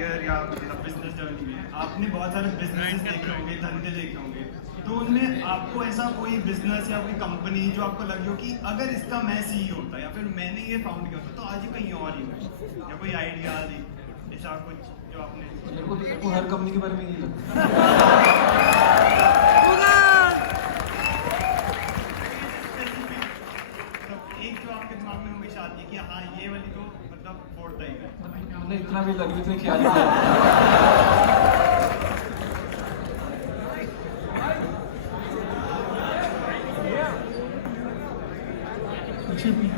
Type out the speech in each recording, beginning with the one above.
या business journey में आपने बहुत सारे बिजनेसेस देखे होंगे, धंधे देखे होंगे, तो उनमें आपको ऐसा कोई बिजनेस या कोई कंपनी जो आपको लगी हो कि अगर इसका मैं सीईओ होता या फिर मैंने ये फाउंड किया होता तो आज ये कहीं और ही हो, या कोई आइडिया ऐसा कुछ जो आपने? मेरे को हर कंपनी के बारे में यही लगता है। एक जो आपके दिमाग में हमेशा आती है कि हाँ ये वाली तो मतलब फोड़ता ही है, मतलब इतना भी लगे थे ख्याल ही नहीं।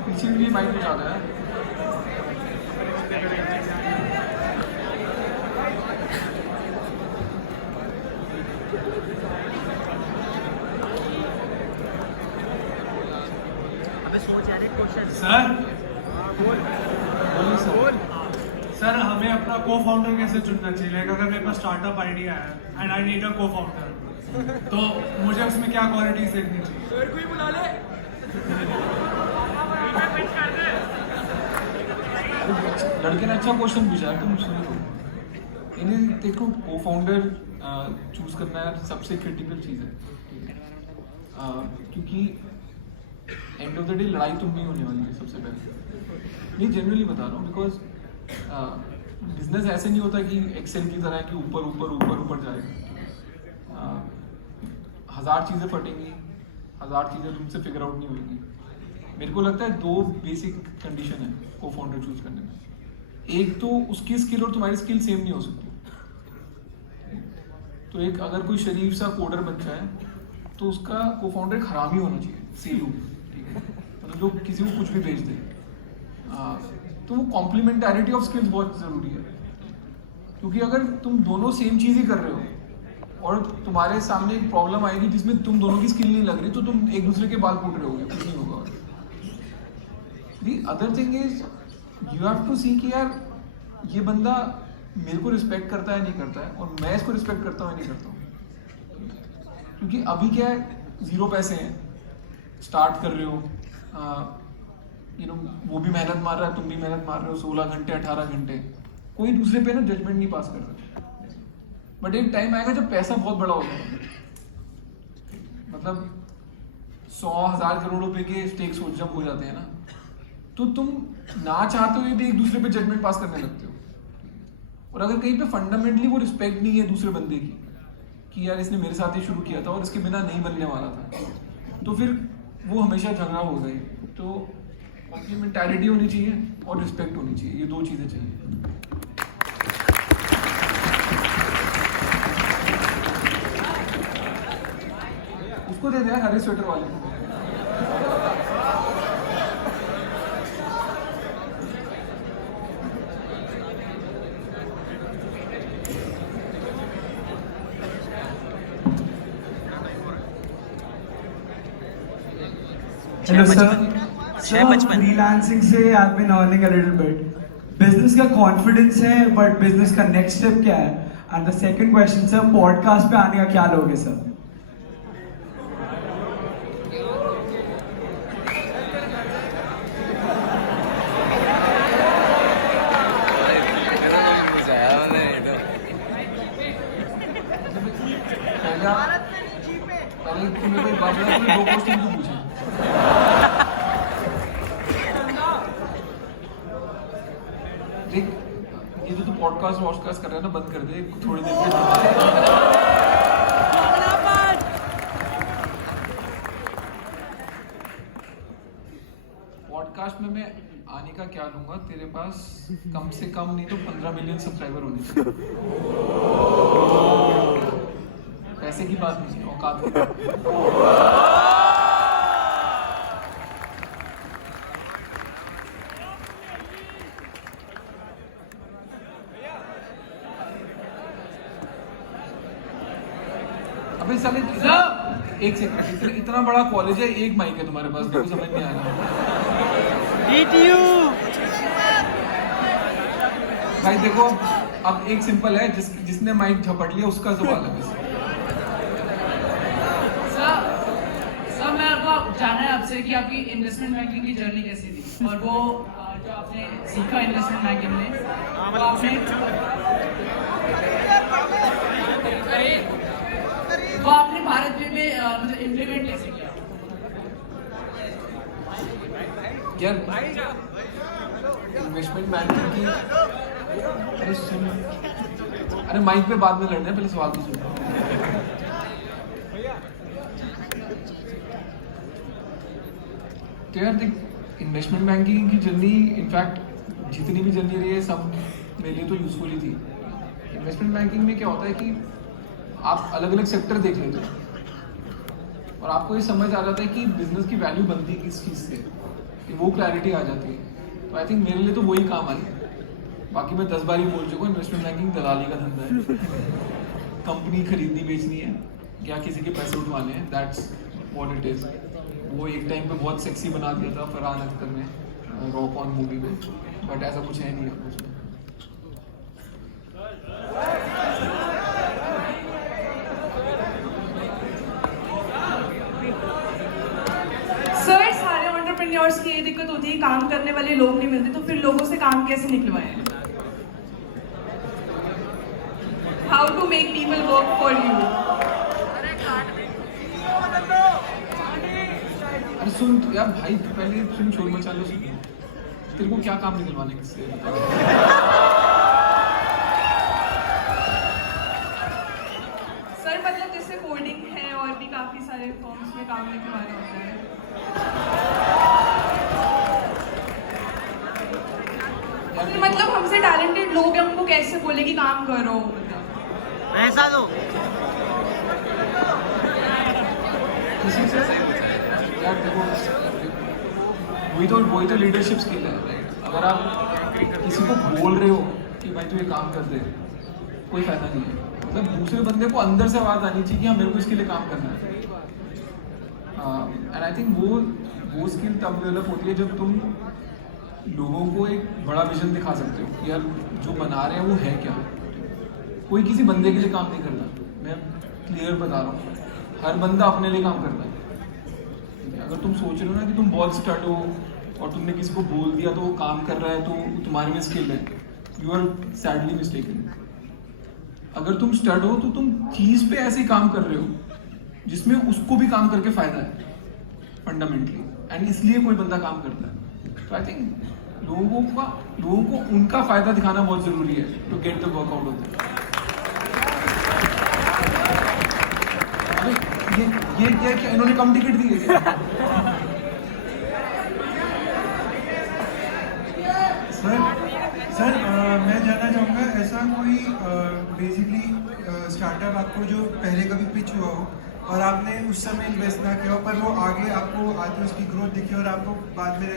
पीछे भी माइक में ज्यादा है। सर सर हमें अपना को फाउंडर कैसे चुनना चाहिए? अगर मेरे पास स्टार्टअप आइडिया है एंड आई नीड अ को फाउंडर, तो मुझे उसमें क्या क्वालिटीज देखनी चाहिए? कोई बुला ले। लड़के ने अच्छा क्वेश्चन पूछा है, तुम सुनो। इन्हें देखो, को फाउंडर चूज करना सबसे क्रिटिकल चीज़ है, क्योंकि एंड ऑफ द डे लड़ाई तुम नहीं होने वाली है सबसे पहले। नहीं, जनरली बता रहा हूँ, बिकॉज बिजनेस ऐसे नहीं होता कि एक्सेल की तरह कि ऊपर ऊपर ऊपर ऊपर जाएगा। 1000 चीज़ें फटेंगी, 1000 चीज़ें तुमसे फिगर आउट नहीं होगी। मेरे को लगता है 2 बेसिक कंडीशन है को फाउंडर चूज करने में। एक तो उसकी स्किल और तुम्हारी स्किल सेम नहीं हो सकती। तो एक अगर कोई शरीफ सा कोडर बच्चा है तो उसका को फाउंडर एक हरामी होना चाहिए, सीलू, ठीक है, मतलब जो किसी को कुछ भी भेज दे। तो वो कॉम्प्लीमेंटैरिटी ऑफ स्किल्स बहुत ज़रूरी है, क्योंकि अगर तुम दोनों सेम चीज़ ही कर रहे हो और तुम्हारे सामने एक प्रॉब्लम आएगी जिसमें तुम दोनों की स्किल नहीं लग रही, तो तुम एक दूसरे के बाल कूट रहे होगे, कुछ नहीं होगा। The other thing is you have to see कि यार ये बंदा मेरे को रिस्पेक्ट करता है नहीं करता है, और मैं इसको रिस्पेक्ट करता हूँ नहीं करता हूँ। क्योंकि अभी क्या है, 0 पैसे हैं, स्टार्ट कर रहे हो, वो भी मेहनत मार रहा है, तुम भी मेहनत मार रहे हो, 16 घंटे 18 घंटे, कोई दूसरे पे ना जजमेंट नहीं पास कर सकता। बट एक टाइम आएगा जब पैसा बहुत बड़ा हो जाएगा, मतलब 100,000 करोड़ रुपए के स्टेक्स जब हो जाते हैं ना, तो तुम ना चाहते हुए भी एक दूसरे पे जजमेंट पास करने लगते हो। और अगर कहीं पे फंडामेंटली वो रिस्पेक्ट नहीं है दूसरे बंदे की, कि यार इसने मेरे साथ ही शुरू किया था और इसके बिना नहीं बनने वाला था, तो फिर वो हमेशा झगड़ा होगा ही। तो कॉम्प्लीमेंटैरिटी होनी चाहिए और रिस्पेक्ट होनी चाहिए, ये 2 चीज़ें चाहिए। उसको दे दिया हरे स्वेटर वाले को। Hello sir, फ्रीलांसिंग से I've been earning a little bit. Business का कॉन्फिडेंस है, बट बिजनेस का नेक्स्ट स्टेप क्या है? And the second question sir, podcast पे आने का क्या लोगे सर? पहले तुम्हें कोई बात है, 2 क्वेश्चन क्यों पूछे? देख, ये जो तू पॉडकास्ट वॉडकास्ट कर रहा है ना, बंद कर दे थोड़ी देर के। पॉडकास्ट में मैं आने का क्या लूंगा? तेरे पास कम से कम नहीं तो 15 मिलियन सब्सक्राइबर होने चाहिए। पैसे की बात नहीं, औकात की। अबे साले, एक सेकंड, इतना बड़ा कॉलेज है, एक माइक है तुम्हारे पास, मेरे को समझ नहीं आ रहा। भाई देखो, अब एक सिंपल है, जिसने माइक झपट लिया उसका सवाल है बस। सर मैं आपको जानना है आपसे कि आपकी इन्वेस्टमेंट बैंकिंग की जर्नी कैसी थी, और वो जो आपने आपने सीखा इन्वेस्टमेंट बैंकिंग में, तो आपने वो आपने भारत में भी मतलब इम्प्लीमेंट कैसे किया? यार इन्वेस्टमेंट बैंकिंग की, अरे सुन, अरे माइक पे बाद में लड़ना है, पहले सवाल तो सुनो। तो यार देख, इन्वेस्टमेंट बैंकिंग की जर्नी इनफैक्ट जितनी भी जर्नी रही है सब मेरे लिए तो यूजफुल ही थी। इन्वेस्टमेंट बैंकिंग में क्या होता है कि आप अलग अलग सेक्टर देख लेते हो और आपको ये समझ आ जाता है कि बिजनेस की वैल्यू बनती है किस चीज़ से, कि वो क्लैरिटी आ जाती है। तो आई थिंक मेरे लिए तो वही काम आई। बाकी मैं 10 बार ही बोल चुका हूँ, इन्वेस्टमेंट बैंकिंग दलाली का धंधा है। कंपनी खरीदनी बेचनी है या किसी के पैसे उठवाने हैं, दैट्स व्हाट इट इज। वो एक टाइम पे बहुत सेक्सी बना दिया था फरहान अख्तर ने रॉक ऑन मूवी में, बट ऐसा कुछ है नहीं उसमें। सर, सारे एंटरप्रेन्योर्स की ये दिक्कत होती है, काम करने वाले लोग नहीं मिलते, तो फिर लोगों से काम कैसे निकलवाएं? How to make people work for you? अरे सुन यार भाई, तू पहले सुन, शोर मचा लो, सुन। तेरे को क्या काम निकलवाने किससे? सर मतलब जैसे कोडिंग है और भी काफी सारे फॉर्म्स में काम निकलवाना होता है। तो मतलब हमसे टैलेंटेड लोग हैं, उनको कैसे बोले कि काम करो? मतलब पैसा दो। किसी से यार देखो, वही तो लीडरशिप स्किल है, राइट? अगर आप किसी को बोल रहे हो कि भाई तू ये काम कर दे, कोई फायदा नहीं है। मतलब दूसरे बंदे को अंदर से आवाज आनी चाहिए कि हाँ मेरे को इसके लिए काम करना है। एंड आई थिंक वो स्किल तब डेवलप होती है जब तुम लोगों को एक बड़ा विजन दिखा सकते हो कि यार जो बना रहे हैं वो है क्या। कोई किसी बंदे के लिए काम नहीं करता, मैं क्लियर बता रहा हूँ, हर बंदा अपने लिए काम करता है। अगर तुम सोच रहे हो ना कि तुम बहुत स्टड हो और तुमने किसी को बोल दिया तो वो काम कर रहा है तो तुम्हारे में स्किल है, यू आर सैडली मिस्टेकन। अगर तुम स्टड हो तो तुम चीज पे ऐसे काम कर रहे हो जिसमें उसको भी काम करके फायदा है फंडामेंटली, एंड इसलिए कोई बंदा काम करता है। तो आई थिंक लोगों को उनका फायदा दिखाना बहुत जरूरी है to get the workout of that. ये क्या इन्होंने कम टिकट दी है? सर मैं जानना चाहूँगा, ऐसा कोई बेसिकली स्टार्टअप आपको जो पहले कभी पिच हुआ हो और आपने उस समय इन्वेस्ट ना किया हो, पर वो आगे आपको उसकी ग्रोथ दिखी और आपको बाद में